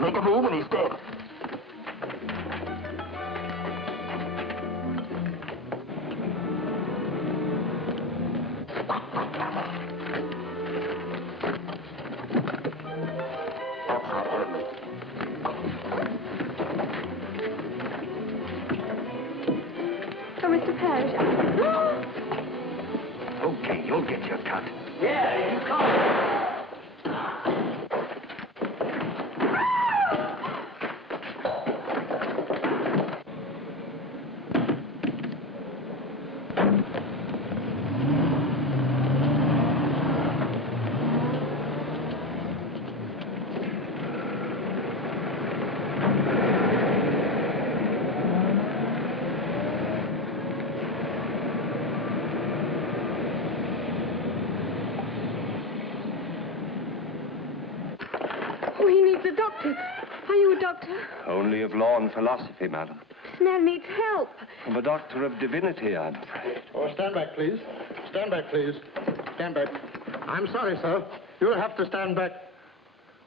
Make a move and he's dead. Mr. Parrish. Okay, you'll get your cut. Yeah, you come. A doctor. Are you a doctor? Only of law and philosophy, madam. This man needs help. From a doctor of divinity, I'm afraid. Oh, stand back, please. Stand back, please. Stand back. I'm sorry, sir. You'll have to stand back.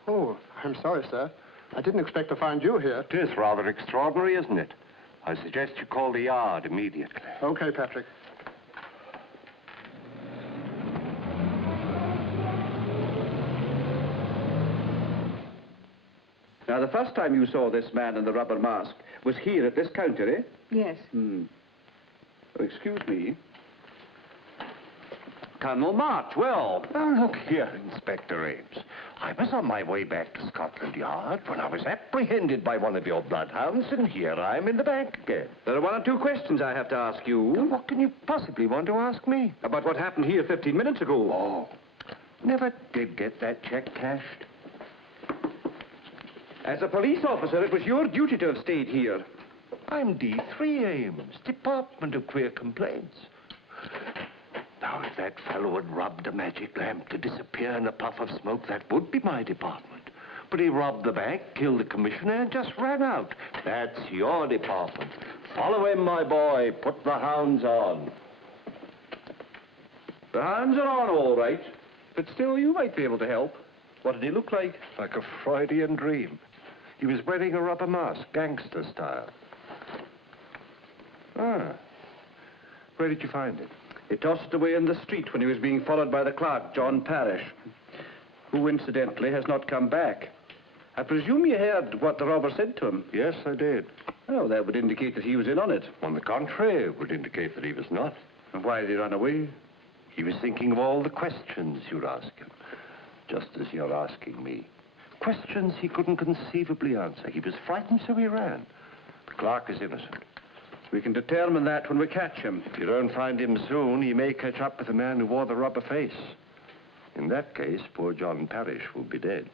Oh, I'm sorry, sir. I didn't expect to find you here. It is rather extraordinary, isn't it? I suggest you call the yard immediately. Okay, Patrick. Now, the first time you saw this man in the rubber mask was here at this counter, eh? Yes. Oh, excuse me. Colonel March, well. Oh, look here, Inspector Ames. I was on my way back to Scotland Yard when I was apprehended by one of your bloodhounds, and here I am in the bank again. There are one or two questions I have to ask you. What can you possibly want to ask me? About what happened here 15 minutes ago. Oh, never did get that check cashed. As a police officer, it was your duty to have stayed here. I'm D3, Ames, Department of Queer Complaints. Now, if that fellow had rubbed a magic lamp to disappear in a puff of smoke, that would be my department. But he robbed the bank, killed the commissioner, and just ran out. That's your department. Follow him, my boy. Put the hounds on. The hounds are on, all right. But still, you might be able to help. What did he look like? Like a Freudian dream. He was wearing a rubber mask, gangster style. Ah. Where did you find him? He tossed it away in the street when he was being followed by the clerk, John Parrish, who, incidentally, has not come back. I presume you heard what the robber said to him? Yes, I did. Oh, that would indicate that he was in on it. On the contrary, it would indicate that he was not. And why did he run away? He was thinking of all the questions you'd ask him, just as you're asking me. Questions he couldn't conceivably answer. He was frightened, so he ran. The clerk is innocent. We can determine that when we catch him. If you don't find him soon, he may catch up with the man who wore the rubber face. In that case, poor John Parrish will be dead.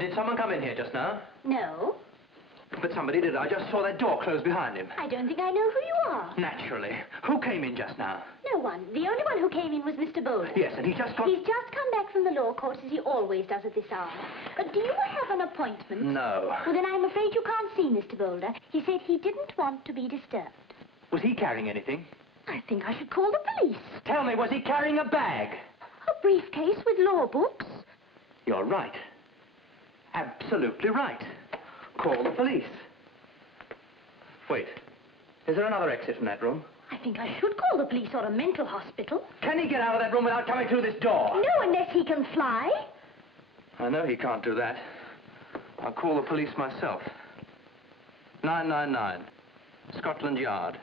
Did someone come in here just now? No. But somebody did. I just saw that door close behind him. I don't think I know who you are. Naturally. Who came in just now? No one. The only one who came in was Mr. Boulder. Yes, and he's just gone... He's just come back from the law courts as he always does at this hour. Do you have an appointment? No. Well, then I'm afraid you can't see Mr. Boulder. He said he didn't want to be disturbed. Was he carrying anything? I think I should call the police. Tell me, was he carrying a bag? A briefcase with law books. You're right. Absolutely right. Call the police. Wait. Is there another exit from that room? I think I should call the police or a mental hospital. Can he get out of that room without coming through this door? No, unless he can fly. I know he can't do that. I'll call the police myself. 999, Scotland Yard.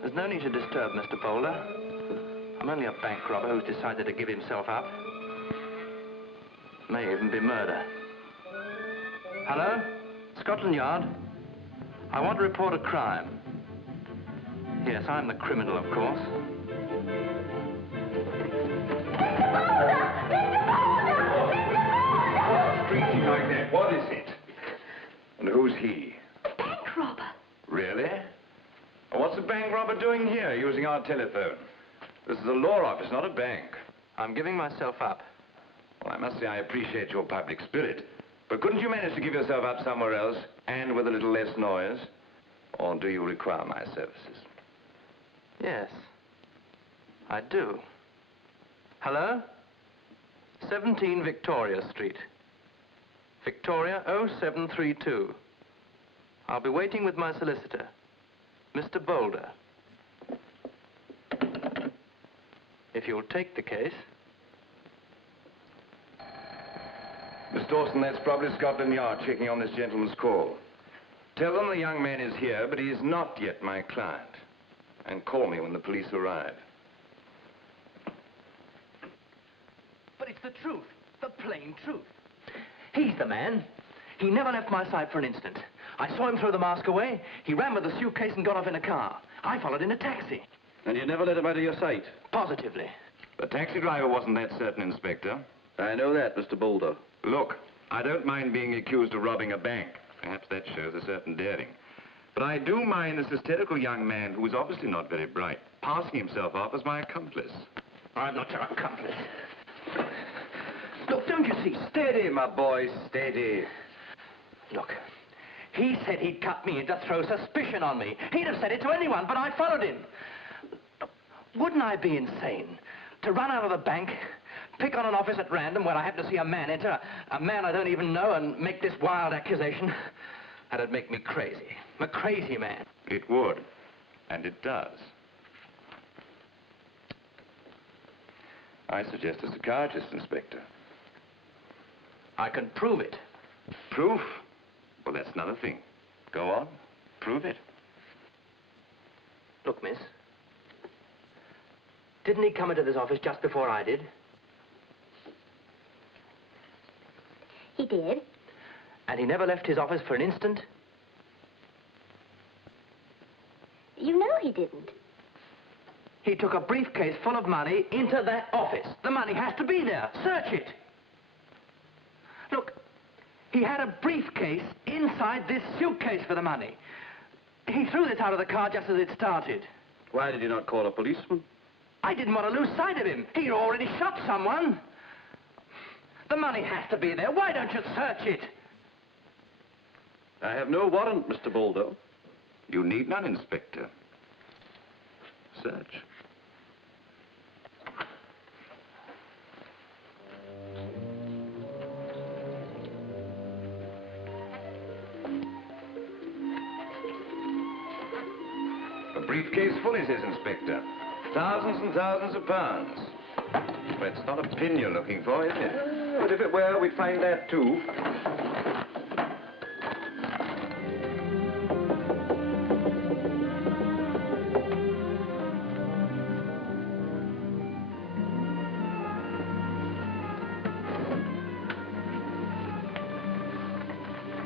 There's no need to disturb Mr. Boulder. I'm only a bank robber who's decided to give himself up. May even be murder. Hello? Scotland Yard? I want to report a crime. Yes, I'm the criminal, of course. Streaking like that, what is it? And who's he? A bank robber. Really? Well, what's a bank robber doing here, using our telephone? This is a law office, not a bank. I'm giving myself up. Well, I must say I appreciate your public spirit. But couldn't you manage to give yourself up somewhere else, and with a little less noise? Or do you require my services? Yes, I do. Hello? 17 Victoria Street. Victoria 0732. I'll be waiting with my solicitor, Mr. Boulder. If you'll take the case. Miss Dawson, that's probably Scotland Yard checking on this gentleman's call. Tell them the young man is here, but he is not yet my client. And call me when the police arrive. But it's the truth, the plain truth. He's the man. He never left my side for an instant. I saw him throw the mask away. He ran with the suitcase and got off in a car. I followed in a taxi. And you never let him out of your sight? Positively. The taxi driver wasn't that certain, Inspector. I know that, Mr. Boulder. Look, I don't mind being accused of robbing a bank. Perhaps that shows a certain daring. But I do mind this hysterical young man, who is obviously not very bright, passing himself off as my accomplice. I'm not your accomplice. Look, don't you see? Steady, my boy, steady. Look, he said he'd cut me in to throw suspicion on me. He'd have said it to anyone, but I followed him. Wouldn't I be insane to run out of the bank, pick on an office at random where I happen to see a man enter, a man I don't even know, and make this wild accusation? That'd make me crazy. I'm a crazy man. It would, and it does. I suggest a psychiatrist, Inspector. I can prove it. Proof? Well, that's another thing. Go on. Prove it. Look, miss. Didn't he come into this office just before I did? He did. And he never left his office for an instant? You know he didn't. He took a briefcase full of money into that office. The money has to be there. Search it. Look, he had a briefcase inside this suitcase for the money. He threw this out of the car just as it started. Why did you not call a policeman? I didn't want to lose sight of him. He'd already shot someone. The money has to be there. Why don't you search it? I have no warrant, Mr. Boulder. You need none, Inspector. Search. A briefcase full, he says, Inspector. Thousands and thousands of pounds. But it's not a pin you're looking for, is it? But if it were, we'd find that too.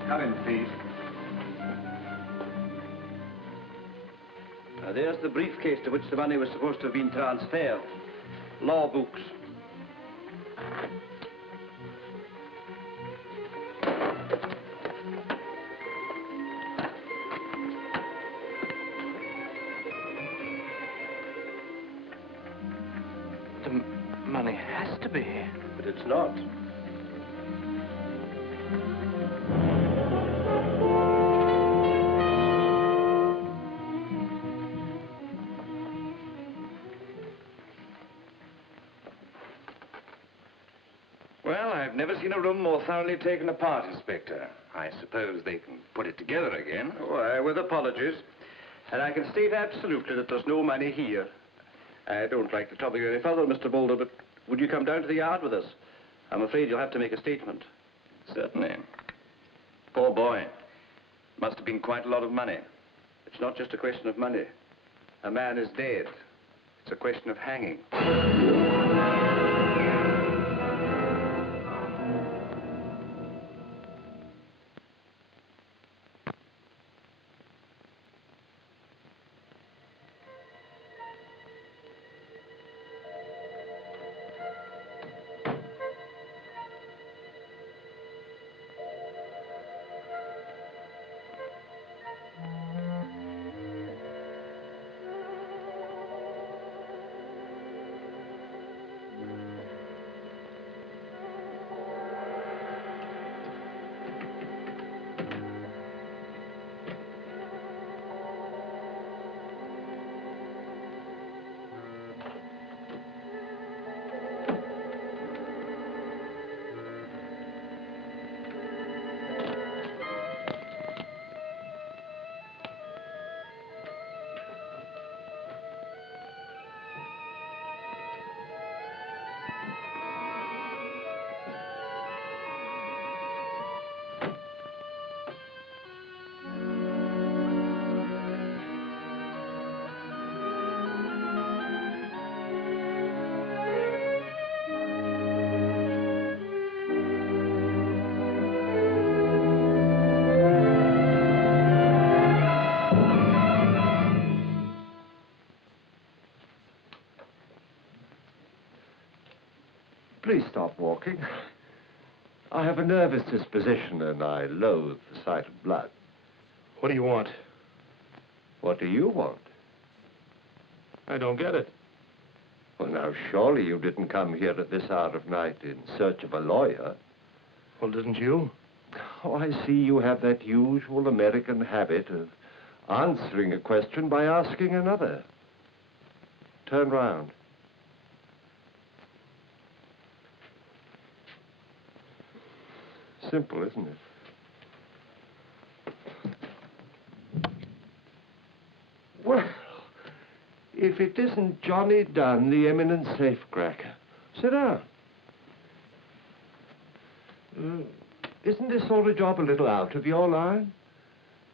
Come in, please. Now, there's the briefcase to which the money was supposed to have been transferred. Law books. The money has to be here. But it's not. Well, I've never seen a room more thoroughly taken apart, Inspector. I suppose they can put it together again. Oh, with apologies. And I can state absolutely that there's no money here. I don't like to trouble you any further, Mr. Boulder, but would you come down to the yard with us? I'm afraid you'll have to make a statement. Certainly. Poor boy. Must have been quite a lot of money. It's not just a question of money. A man is dead. It's a question of hanging. Please stop walking. I have a nervous disposition and I loathe the sight of blood. What do you want? What do you want? I don't get it. Well, now, surely you didn't come here at this hour of night in search of a lawyer. Well, didn't you? Oh, I see you have that usual American habit of answering a question by asking another. Turn round. Simple, isn't it? Well, if it isn't Johnny Dunn, the eminent safecracker. Sit down. Isn't this sort of job a little out of your line?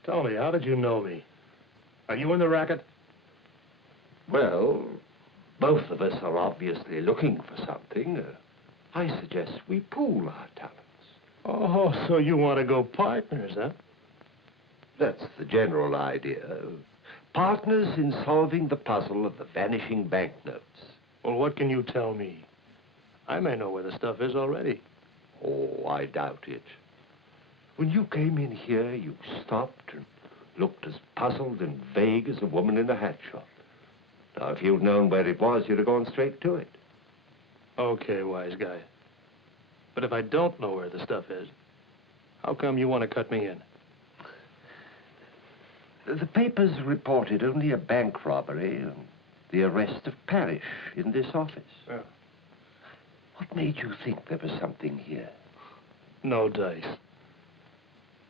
Tell me, how did you know me? Are you in the racket? Well, both of us are obviously looking for something. I suggest we pool our talents. Oh, so you want to go partners, huh? That's the general idea. Partners in solving the puzzle of the vanishing banknotes. Well, what can you tell me? I may know where the stuff is already. Oh, I doubt it. When you came in here, you stopped and looked as puzzled and vague as a woman in a hat shop. Now, if you'd known where it was, you'd have gone straight to it. Okay, wise guy. But if I don't know where the stuff is, how come you want to cut me in? The papers reported only a bank robbery and the arrest of Parrish in this office. Yeah. What made you think there was something here? No dice.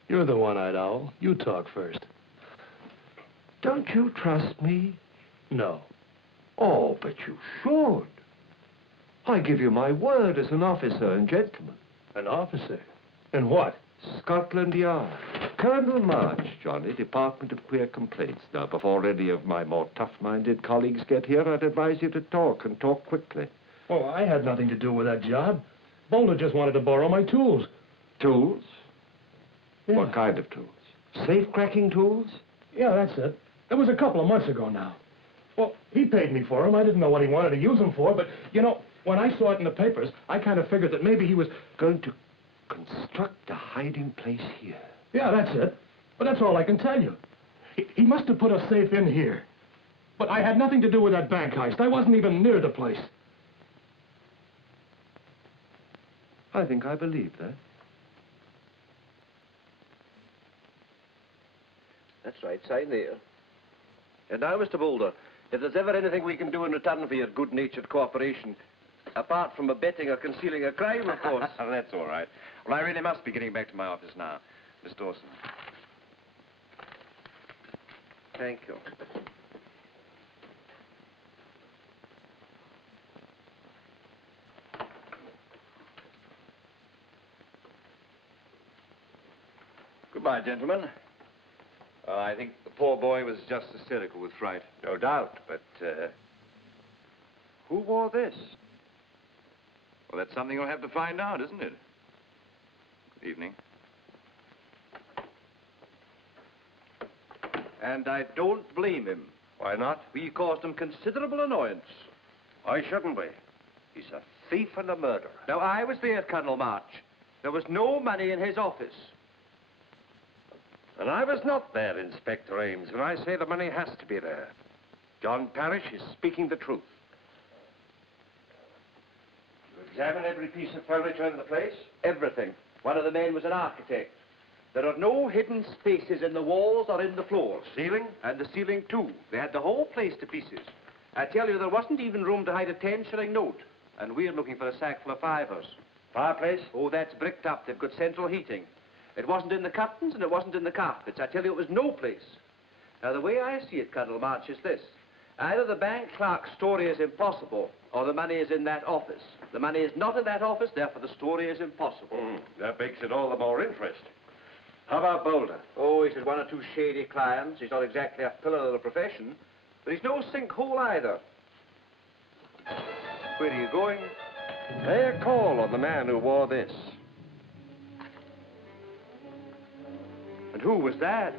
You're the one-eyed owl. You talk first. Don't you trust me? No. Oh, but you should. I give you my word as an officer and gentleman. An officer? In what? Scotland Yard. Colonel March, Johnny, Department of Queer Complaints. Now, before any of my more tough-minded colleagues get here, I'd advise you to talk, and talk quickly. Oh, I had nothing to do with that job. Boulder just wanted to borrow my tools. Tools? Yeah. What kind of tools? Safe-cracking tools? Yeah, that's it. It was a couple of months ago now. Well, he paid me for them. I didn't know what he wanted to use them for, but, you know, when I saw it in the papers, I kind of figured that maybe he was going to construct a hiding place here. Yeah, that's it. But that's all I can tell you. He must have put a safe in here. But I had nothing to do with that bank heist. I wasn't even near the place. I think I believe that. That's right, sign there. And now, Mr. Boulder, if there's ever anything we can do in return for your good-natured cooperation, Apart from abetting or concealing a crime, of course. That's all right. Well, I really must be getting back to my office now. Miss Dawson. Thank you. Goodbye, gentlemen. I think the poor boy was just hysterical with fright. No doubt, but who wore this? Well, that's something you'll have to find out, isn't it? Good evening. And I don't blame him. Why not? We caused him considerable annoyance. Why shouldn't we? He's a thief and a murderer. Now, I was there, Colonel March. There was no money in his office. And I was not there, Inspector Ames, when I say the money has to be there. John Parrish is speaking the truth. You examine every piece of furniture in the place? Everything. One of the men was an architect. There are no hidden spaces in the walls or in the floors. Ceiling? And the ceiling, too. They had the whole place to pieces. I tell you, there wasn't even room to hide a 10-shilling note. And we're looking for a sack full of fivers. Fireplace? Oh, that's bricked up. They've got central heating. It wasn't in the curtains and it wasn't in the carpets. I tell you, it was no place. Now, the way I see it, Colonel March, is this. Either the bank clerk's story is impossible, or the money is in that office. The money is not in that office, therefore the story is impossible. That makes it all the more interesting. How about Boulder? Oh, he's had one or two shady clients. He's not exactly a pillar of the profession, but he's no sinkhole either. Where are you going? Lay a call on the man who wore this. And who was that?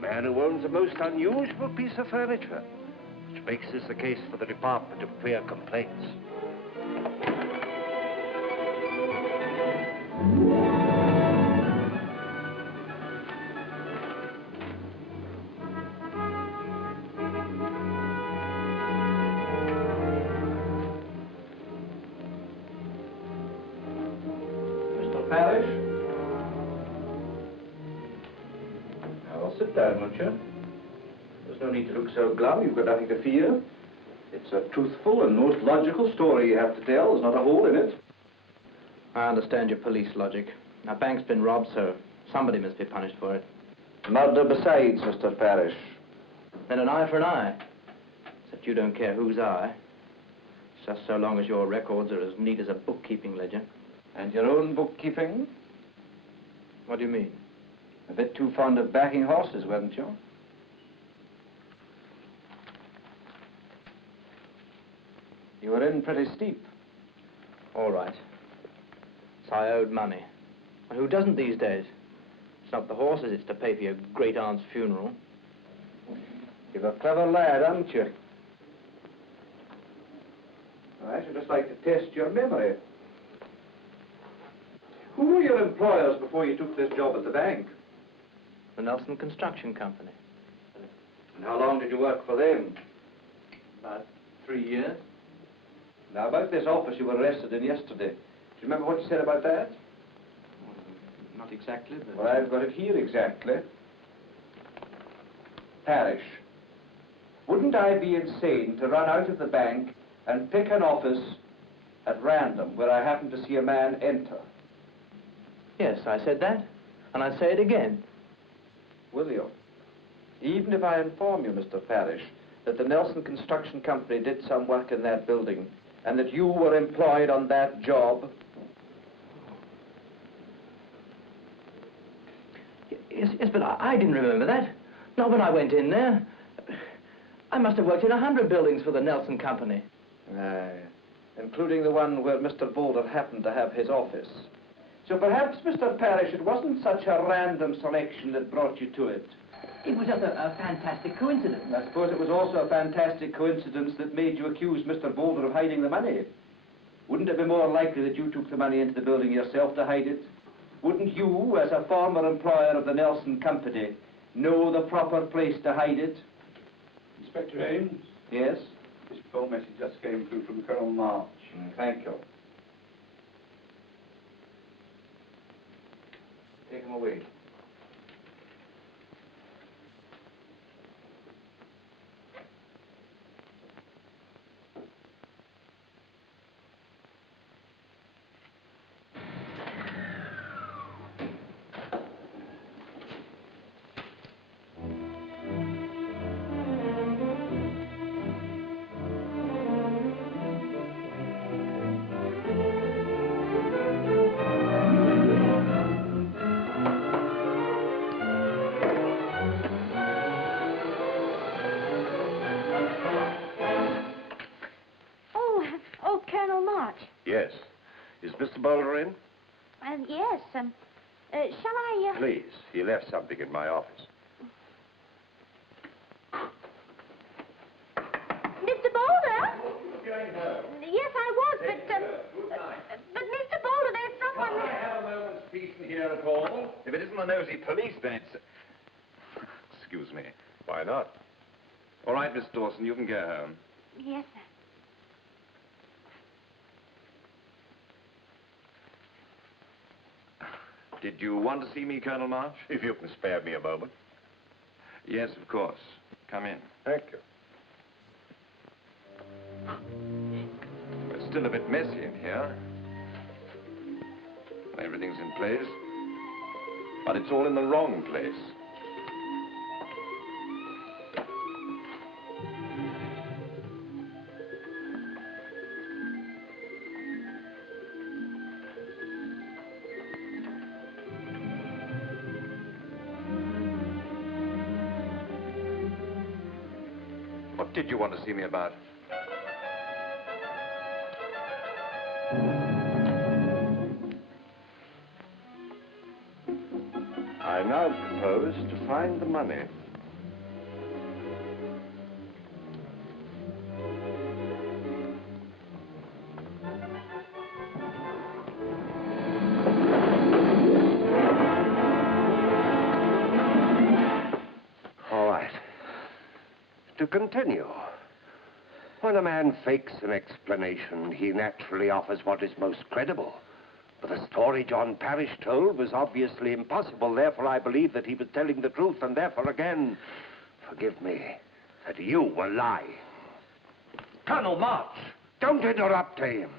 Man who owns a most unusual piece of furniture, which makes this a case for the Department of Queer Complaints. Mr. Parrish? Now, sit down, won't you? There's no need to look so glum. You've got nothing to fear. It's a truthful and most logical story you have to tell. There's not a hole in it. I understand your police logic. Our bank's been robbed, so somebody must be punished for it. Murder besides, Mr. Parrish. Then an eye for an eye. Except you don't care whose eye. Just so long as your records are as neat as a bookkeeping ledger. And your own bookkeeping? What do you mean? A bit too fond of backing horses, weren't you? You were in pretty steep. All right. So I owed money. And who doesn't these days? It's not the horses, it's to pay for your great-aunt's funeral. You're a clever lad, aren't you? I should just like to test your memory. Who were your employers before you took this job at the bank? The Nelson Construction Company. And how long did you work for them? About 3 years. Now, about this office you were arrested in yesterday. Do you remember what you said about that? Not exactly, but... Well, I've got it here exactly. Parrish, wouldn't I be insane to run out of the bank and pick an office at random where I happen to see a man enter? Yes, I said that. And I say it again. Will you? Even if I inform you, Mr. Parrish, that the Nelson Construction Company did some work in that building, and that you were employed on that job? Yes, but I didn't remember that. Not when I went in there. I must have worked in 100 buildings for the Nelson Company. Aye, including the one where Mr. Boulder happened to have his office. So perhaps, Mr. Parrish, it wasn't such a random selection that brought you to it. It was just a fantastic coincidence. I suppose it was also a fantastic coincidence that made you accuse Mr. Boulder of hiding the money. Wouldn't it be more likely that you took the money into the building yourself to hide it? Wouldn't you, as a former employer of the Nelson Company, know the proper place to hide it? Inspector Ames? Yes? This phone message just came through from Colonel March. Thank you. Take him away. Mr. Boulder in? Yes. Shall I... Please. He left something in my office. Mr. Boulder? Yes, I was, but Mr. Boulder, there's someone... Can't I have a moment's peace in here at all? If it isn't the nosy police, then it's... Excuse me. Why not? All right, Miss Dawson, you can go home. Yes, sir. Did you want to see me, Colonel March? If you can spare me a moment. Yes, of course. Come in. Thank you. It's still a bit messy in here. Everything's in place, but it's all in the wrong place. What did you want to see me about? I now propose to find the money. All right. To continue. When a man fakes an explanation, he naturally offers what is most credible. But the story John Parrish told was obviously impossible. Therefore, I believe that he was telling the truth, and therefore, again, forgive me, that you were lying. Colonel March! Don't interrupt, Ames.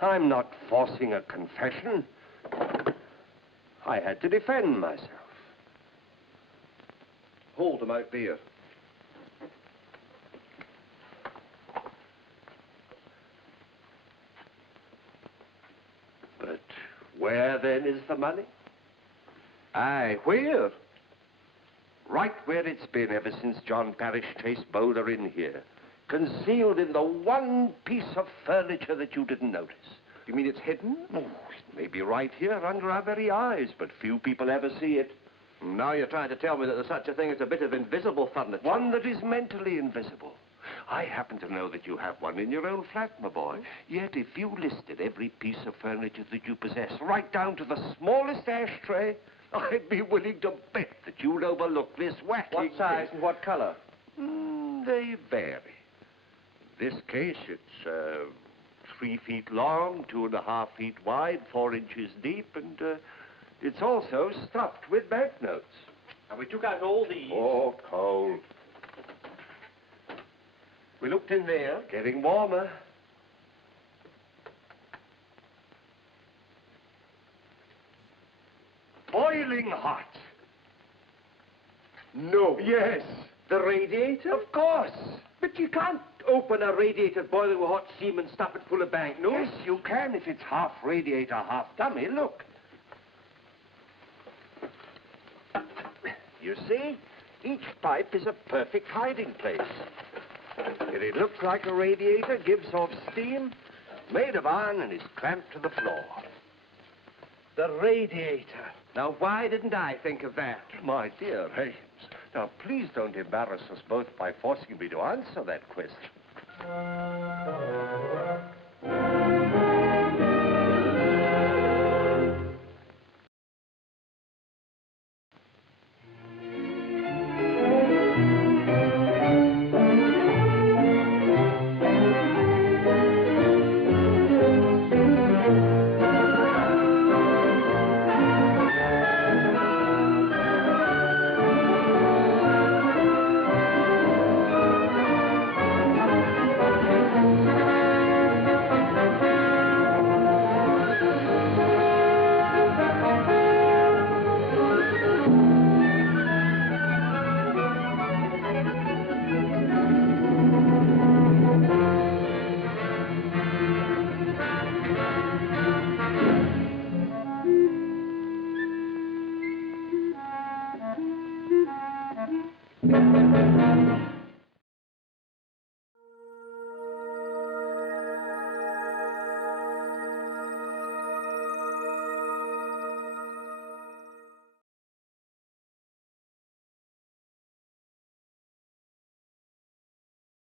I'm not forcing a confession. I had to defend myself. Hold them out there. But where, then, is the money? Aye, where? Right where it's been ever since John Parrish chased Boulder in here. Concealed in the one piece of furniture that you didn't notice. You mean it's hidden? Oh, it may be right here under our very eyes, but few people ever see it. Now you're trying to tell me that there's such a thing as a bit of invisible furniture. One that is mentally invisible. I happen to know that you have one in your own flat, my boy. Yet if you listed every piece of furniture that you possess, right down to the smallest ashtray, I'd be willing to bet that you'd overlook this wacky... What size and what color? They vary. In this case, it's 3 feet long, 2.5 feet wide, 4 inches deep, and it's also stuffed with banknotes. And we took out all these. Oh, cold. We looked in there. Getting warmer. Boiling hot. No. Yes. The radiator? Of course. But you can't open a radiator boiling with hot steam and stuff it full of banknotes. Yes, you can if it's half radiator, half dummy. Look. You see? Each pipe is a perfect hiding place. Yet it looks like a radiator, gives off steam, made of iron, and is clamped to the floor. The radiator. Now, why didn't I think of that? My dear Ames, now please don't embarrass us both by forcing me to answer that question.